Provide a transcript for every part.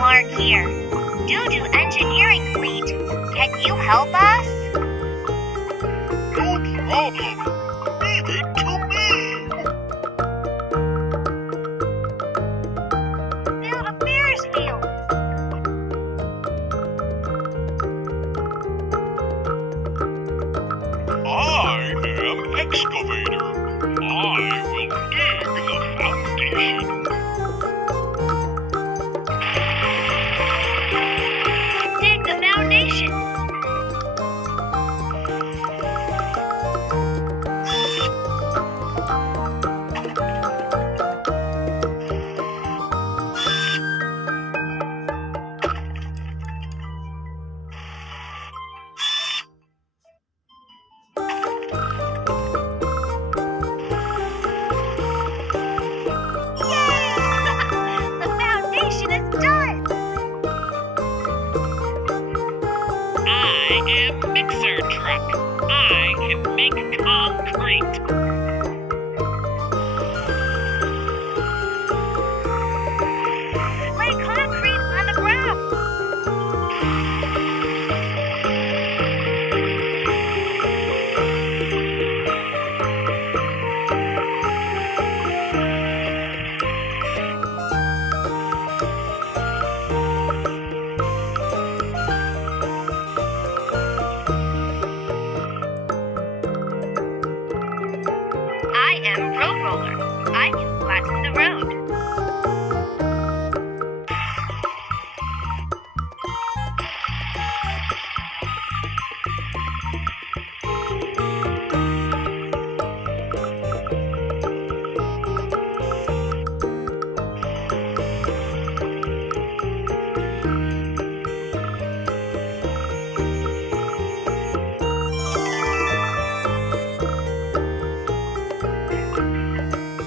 Mark here. Due Engineering Fleet. Can you help us? No problem. Leave it to me. Build a Ferris wheel. I am excavator. I will dig the foundation. Dig the foundation. The foundation is done. I am mixer truck. I can make concrete. Lay concrete on the ground. I am road roller. I can flatten the road.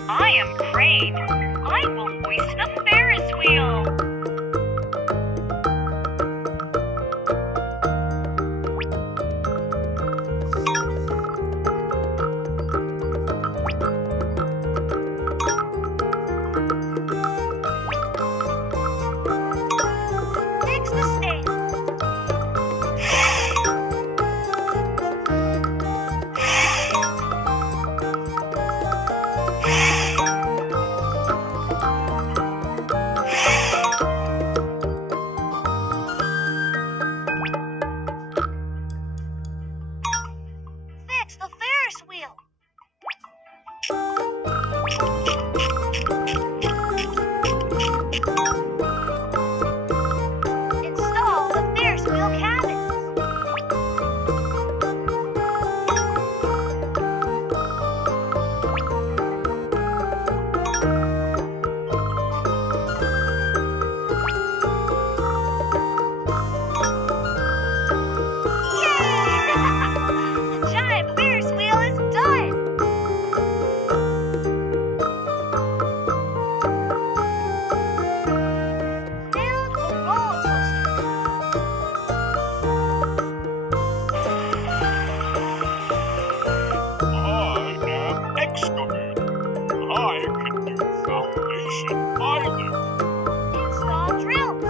I am crane. I will hoist the Ferris wheel. Fix the stand. Fix the Ferris wheel. Install the Ferris wheel cabins. Yay! The giant Ferris wheel is done. Build a roller coaster. I am excavator. I can do foundation island. Install drills.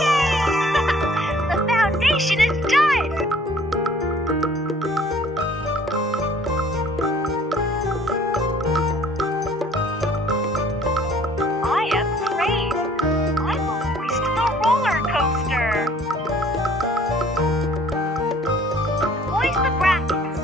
Yay! The foundation is done. I am crane. I will hoist the roller coaster. Hoist the brackets.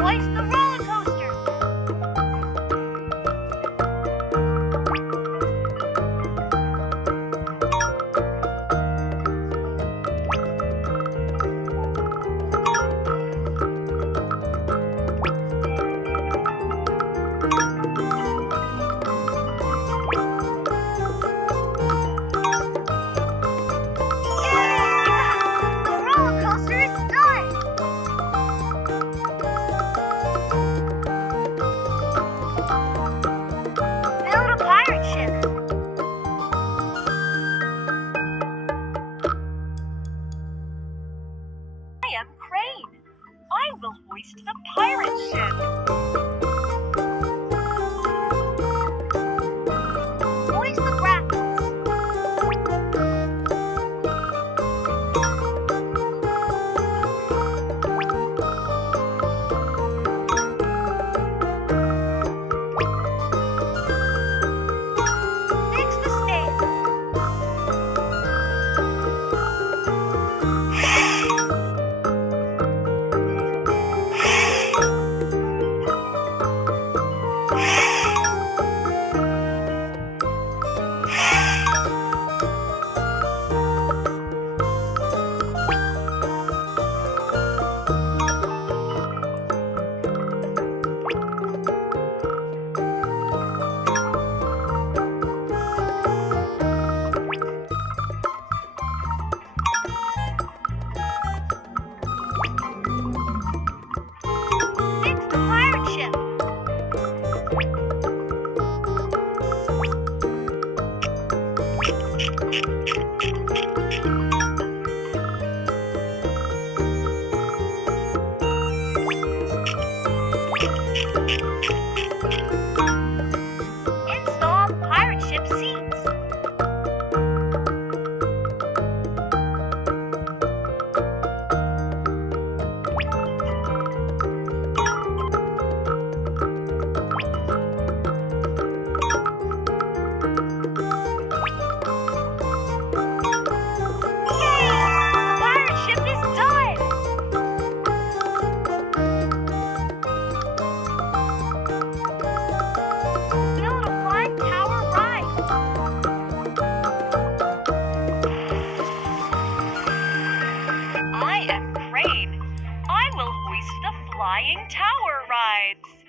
hoist the roller coaster. The roller coaster is done! Build a pirate ship. I am Crane. I will hoist the pirate ship. Hoist the grapnels. Fix the stand. Fix the pirate ship. Install pirate ship seats. The pirate ship is done! Build a flying tower ride. I am Crane. I will hoist the flying tower rides.